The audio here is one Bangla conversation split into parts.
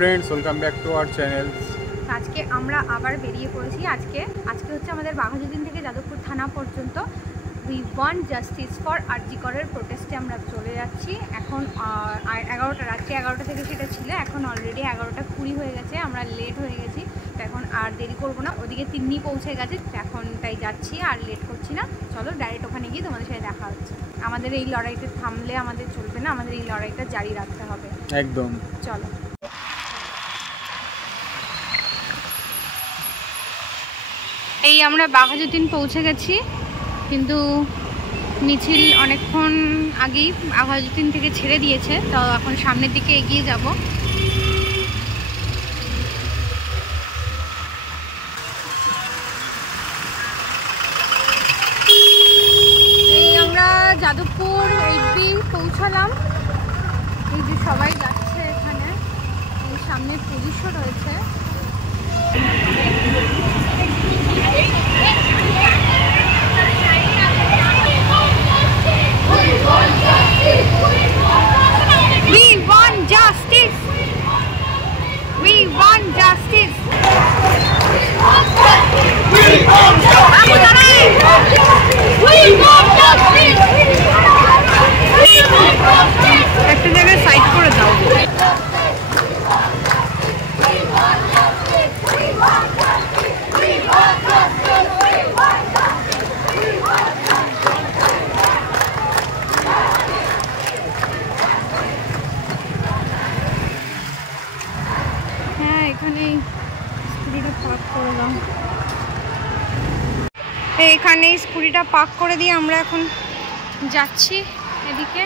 Friends, welcome back to our channel. আজকে আমরা আবার বেরিয়ে পড়েছি। আজকে হচ্ছে আমাদের বাঘাযতীন থেকে যাদবপুর থানা পর্যন্ত উই ওয়ান্ট জাস্টিস ফর আরজি করের প্রোটেস্টে আমরা চলে যাচ্ছি। এখন 11টা, রাত্রি 11টা থেকে সেটা ছিল, এখন অলরেডি 11:20 হয়ে গেছে। আমরা লেট হয়ে গেছি, তো এখন আর দেরি করবো না। ওদিকে তিন্নি পৌঁছে গেছে, এখন তাই যাচ্ছি, আর লেট করছি না। চলো ডাইরেক্ট ওখানে গিয়ে তোমাদের সাথে দেখা হচ্ছে। আমাদের এই লড়াইটা থামলে আমাদের চলবে না, আমাদের এই লড়াইটা জারি রাখতে হবে একদম। চলো। এই আমরা বাঘাযতীন পৌঁছে গেছি, কিন্তু মিছিল অনেকক্ষণ আগেই বাঘাযতীন থেকে ছেড়ে দিয়েছে, তো এখন সামনের দিকে এগিয়ে যাব। এই আমরা যাদবপুর অবধি পৌঁছালাম। এই যে সবাই যাচ্ছে, এখানে এই সামনে পুলিশও রয়েছে। We want justice. We want justice. We want justice. We want justice. একটা জায়গায় সাইড করে দাও। এখানে স্কুটিটা পার্ক করে দিয়ে আমরা এখন যাচ্ছি এদিকে।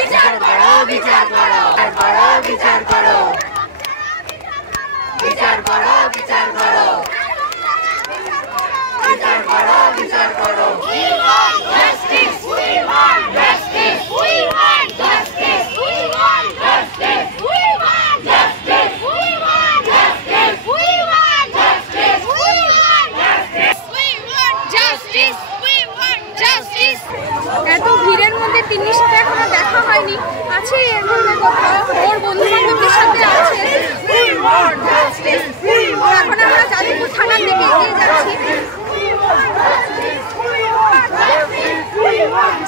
বিচার করো, বিচার করো, বিচার করো, বিচার করো, বিচার করো, বিচার করো। We want justice. We want justice. We want justice. We want justice. We want justice. We want justice. We want justice. We want justice. We want justice. We want justice. এত ভিড়ের মধ্যে তিন্নির সাথে এখনো দেখা হয়নি, আছে এর মধ্যে কোথাও, ওর বন্ধু বান্ধবদের সাথে আছে। এখন আমরা যাদবপুর থানার দিকে এগিয়ে যাচ্ছি।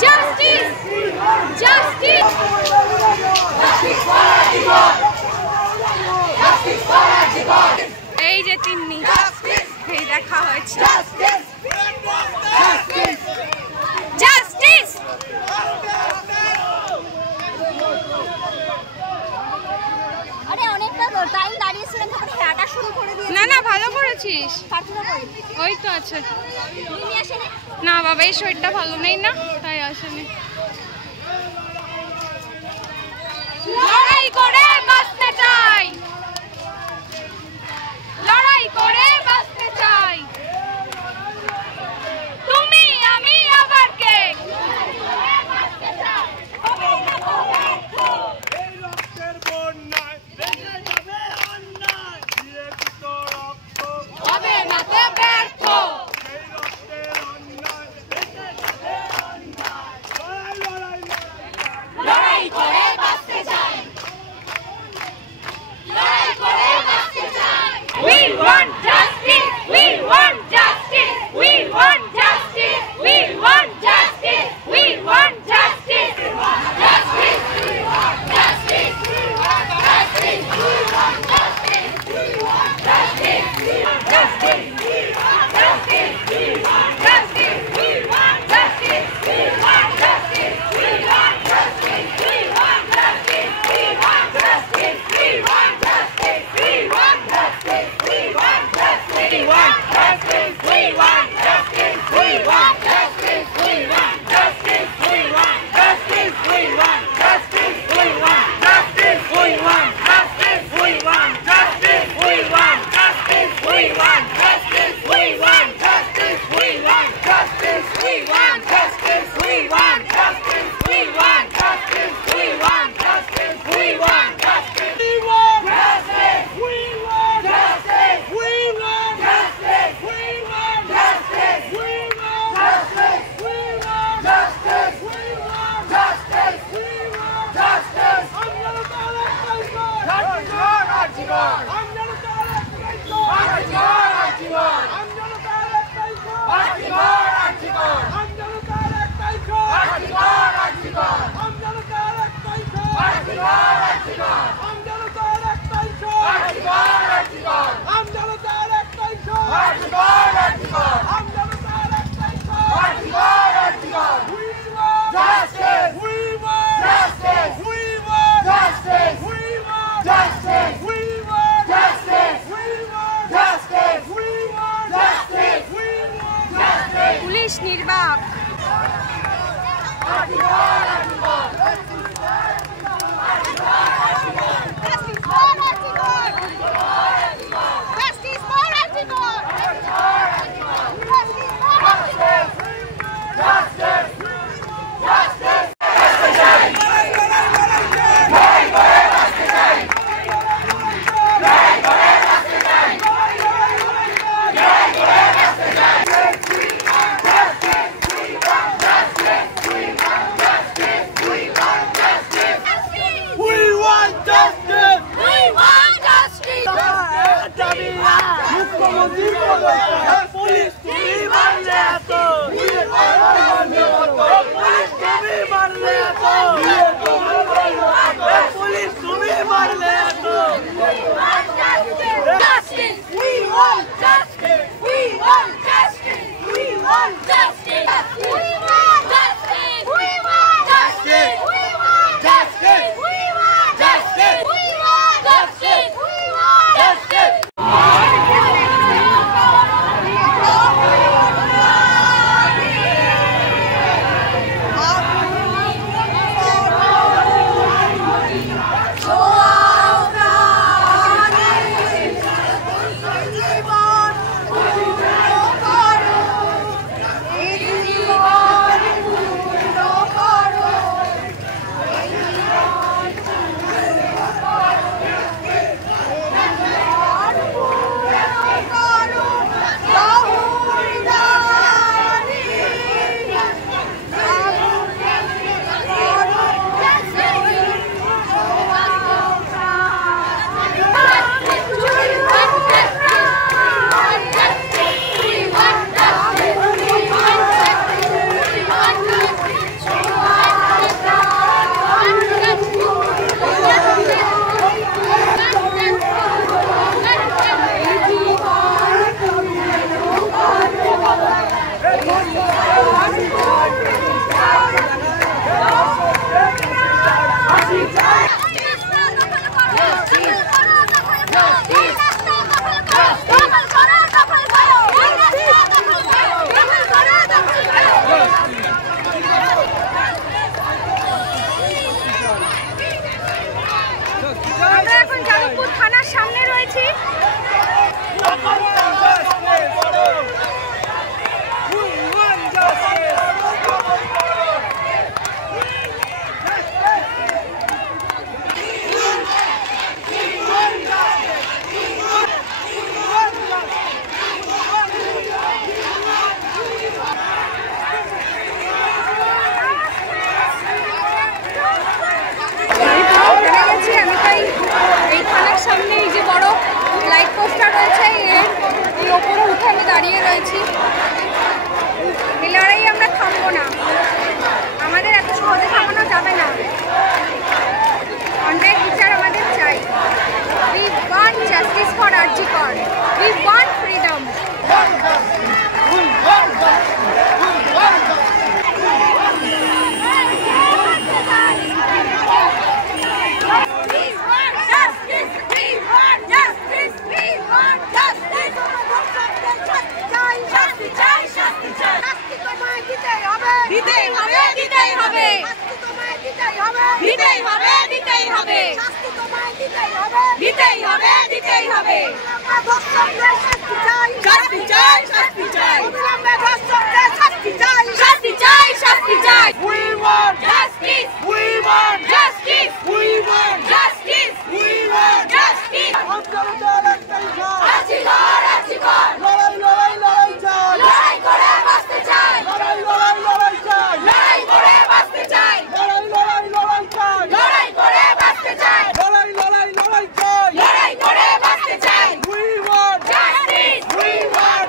Justice! Justice! এই যে তিন্নি, এই দেখা হয়েছে। জাস্টিস! আরে অনেকটা টাইম দাঁড়িয়েছিলাম, তারপরে হাঁটা শুরু করে দিয়েছি। না না, ভালো করেছিস। ওই তো আছে। না বাবা, এই শরীরটা ভালো নেই না, তাই আসেনি। লড়াই করে বাঁচতে চাই, লড়াই করে বাঁচতে চাই। তুমি আমি আবার কে?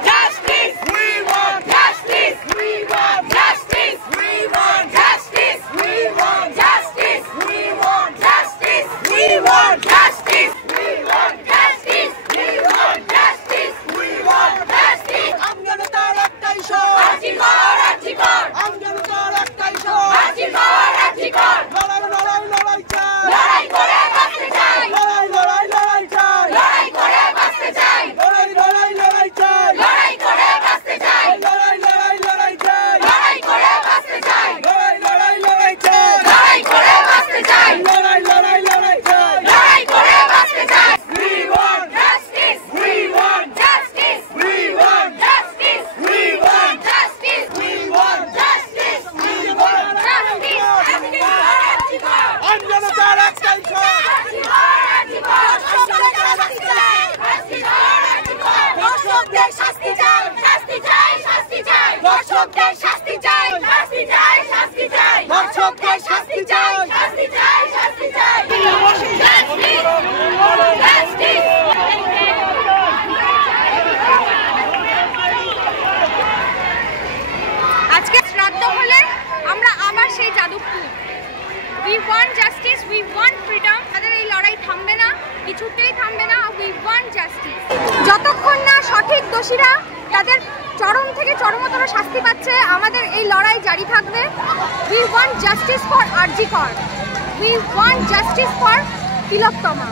Justice! We want freedom. তাদের এই লড়াই থামবে না, কিছুতেই থামবে না। We want justice. যতক্ষণ না সঠিক দোষীরা তাদের চরম থেকে চরমতর শাস্তি পাচ্ছে, আমাদের এই লড়াই জারি থাকবে। উই ওয়ান্ট জাস্টিস ফর আরজি কর। উই ওয়ান্ট জাস্টিস ফর তিলোত্তমা।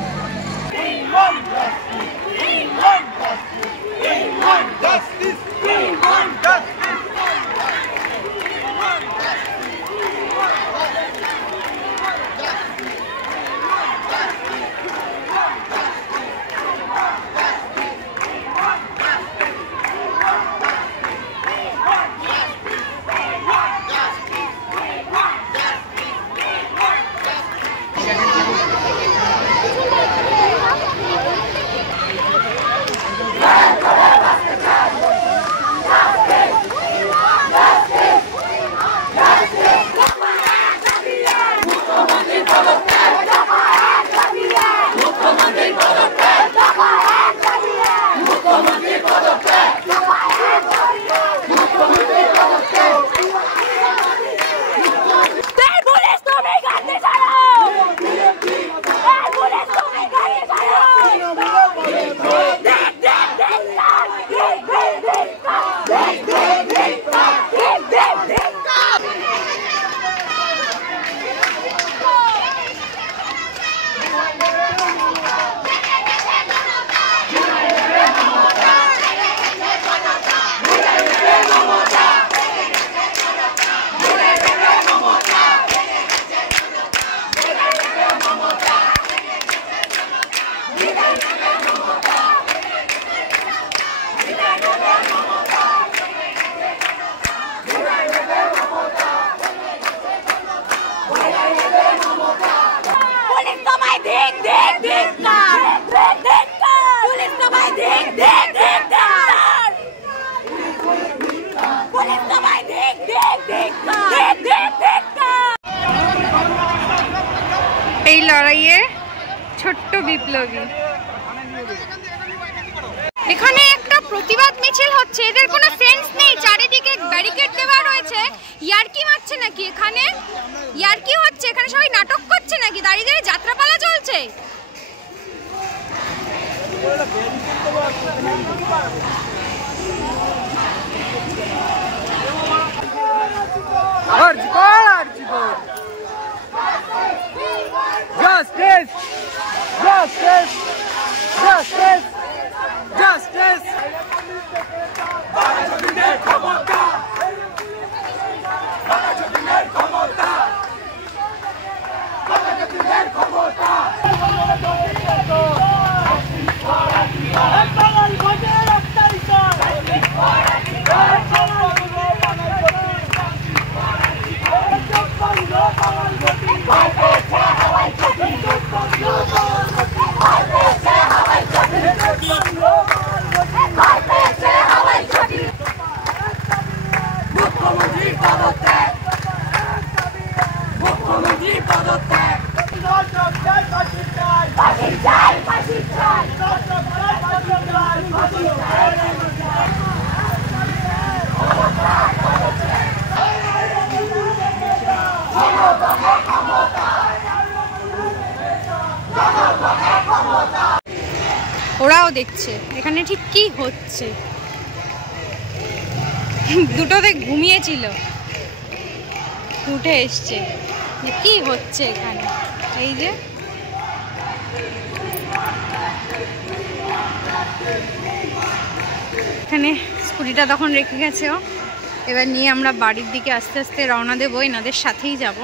এই লড়াইয়ে ছোট্ট বিপ্লবী। এখানে একটা প্রতিবাদ মিছিল হচ্ছে, এদের কোনো সেন্স নেই। চারিদিকে ব্যারিকেড দেওয়া রয়েছে। ইয়ার্কি মারছে নাকি? এখানে ইয়ার্কি হচ্ছে? এখানে সবাই নাটক করছে নাকি? দাঁড়িয়ে দাঁড়িয়ে যাত্রাপালা চলছে। Justice! Justice! Justice! Justice! ওরাও দেখছে এখানে ঠিক কি হচ্ছে। দুটোতে ঘুমিয়েছিল, উঠে এসছে কি হচ্ছে এখানে। এই যে এখানে স্কুটিটা তখন রেখে গেছে ও। এবার নিয়ে আমরা বাড়ির দিকে আস্তে আস্তে রওনা দেবো, এনাদের সাথেই যাব।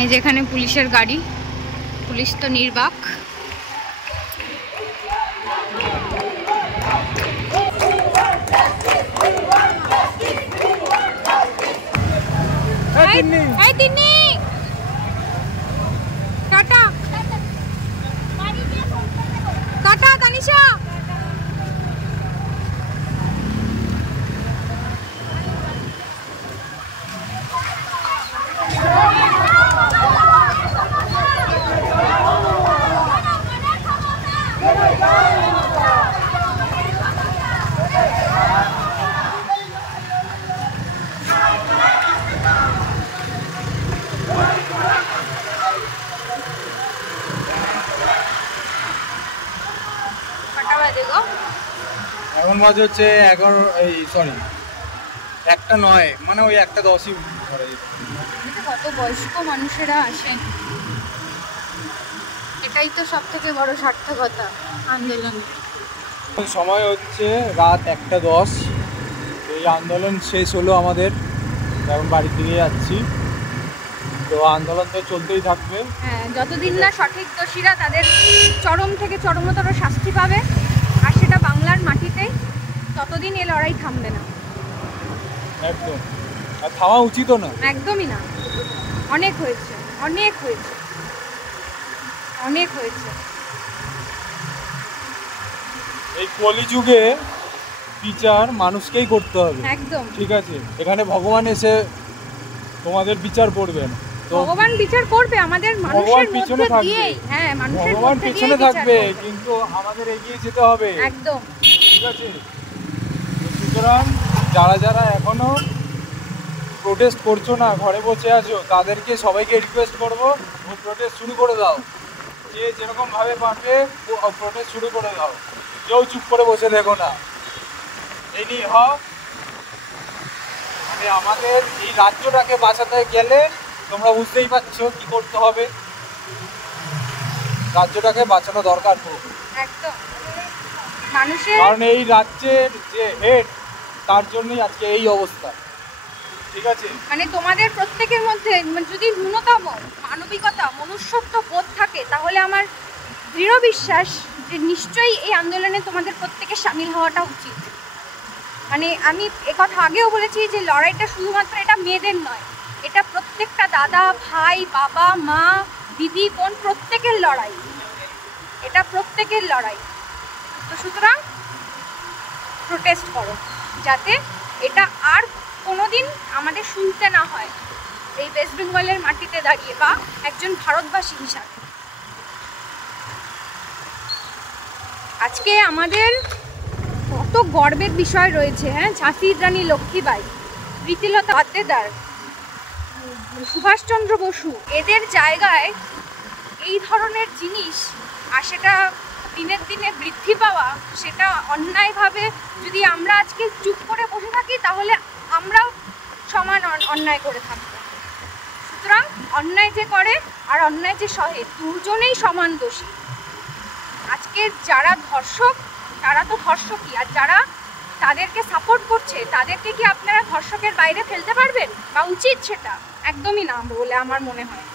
এই যে এখানে পুলিশের গাড়ি, পুলিশ তো নির্বাক। Tata tata Tanisha. এখন বাজে হচ্ছে 11 এই সরি 1টা 9 মানে ওই 1টা 10ই ধরে। কত বয়স্ক মানুষেরা আসেন, এটাই তো সব থেকে বড় সার্থকতা আন্দোলন। সময় হচ্ছে রাত 1টা 10। এই আন্দোলন শেষ হলো আমাদের, এখন বাড়ির দিকে যাচ্ছি। তো আন্দোলন তো চলতেই থাকবে। হ্যাঁ, যতদিন না সঠিক দোষীরা তাদের চরম থেকে চরমতর শাস্তি পাবে, আর সেটা বাংলার মাটিতেই, ততদিন এই লড়াই থামবে না। একদম, আর থামা উচিতও না। একদমই না। অনেক হয়েছে, অনেক হয়েছে, অনেক হয়েছে। এই কলিযুগে বিচার মানুষকেই করতে হবে। একদম ঠিক আছে, এখানে ভগবান এসে তোমাদের বিচার করবেন। তো ভগবান বিচার করবে আমাদের মানুষের মধ্যে দিয়েই। হ্যাঁ, মানুষের ভগবান মধ্যে পিছনে দিয়েই বিচার থাকবে, করবে। কিন্তু আমাদের এগিয়ে যেতে হবে। একদম ঠিক আছে, সুতরাং যারা যারা এখনো প্রোটেস্ট করছো না, ঘরে বসে আছো, তাদেরকে সবাইকে রিকোয়েস্ট করবো ও প্রোটেস্ট শুরু করে দাও। যে যেরকম ভাবে পারবে প্রোটেস্ট শুরু করে দাও, কেউ চুপ করে বসে দেখো না। এই নিয়ে মানে আমাদের এই রাজ্যটাকে বাঁচাতে গেলে তোমরা বুঝতেই পারছো কি করতে হবে। রাজ্যটাকে বাঁচানো দরকার খুব, একদম মানুষের, কারণ এই রাজ্যের যে হেড, তার জন্যই আজকে এই অবস্থা। ঠিক আছে, মানে তোমাদের প্রত্যেকের মধ্যে যদি ন্যূনতম মানবিকতা, মনুষ্যত্ব বোধ থাকে, তাহলে আমার দৃঢ় বিশ্বাস যে নিশ্চয়ই এই আন্দোলনে তোমাদের প্রত্যেকের সামিল হওয়াটা উচিত। মানে আমি একথা আগেও বলেছি যে লড়াইটা শুধুমাত্র এটা মেয়েদের নয়, এটা প্রত্যেকটা দাদা, ভাই, বাবা, মা, দিদি, বোন, প্রত্যেকের লড়াই। এটা প্রত্যেকের লড়াই। তো সুতরাং প্রোটেস্ট করো, যাতে এটা আর কোনোদিন আমাদের শুনতে না হয় এই ওয়েস্ট বেঙ্গলের মাটিতে দাঁড়িয়ে, বা একজন ভারতবাসী হিসাবে। আজকে আমাদের কত গর্বের বিষয় রয়েছে। হ্যাঁ, ঝাঁসির রানী লক্ষ্মীবাই, প্রীতিলতা ওয়াদ্দেদার, সুভাষচন্দ্র বসু, এদের জায়গায় এই ধরনের জিনিস, আর সেটা দিনের দিনে বৃদ্ধি পাওয়া, সেটা অন্যায়ভাবে যদি আমরা আজকে চুপ করে বসে থাকি, তাহলে আমরাও সমান অন্যায় করে থাকব। সুতরাং অন্যায় যে করে আর অন্যায় যে সহে, দুজনেই সমান দোষী। আজকে যারা ধর্ষক, তারা তো ধর্ষকই, আর যারা তাদেরকে সাপোর্ট করছে, তাদেরকে কি আপনারা ধর্ষকের বাইরে ফেলতে পারবেন? বা উচিত সেটা? একদমই না বলে আমার মনে হয়।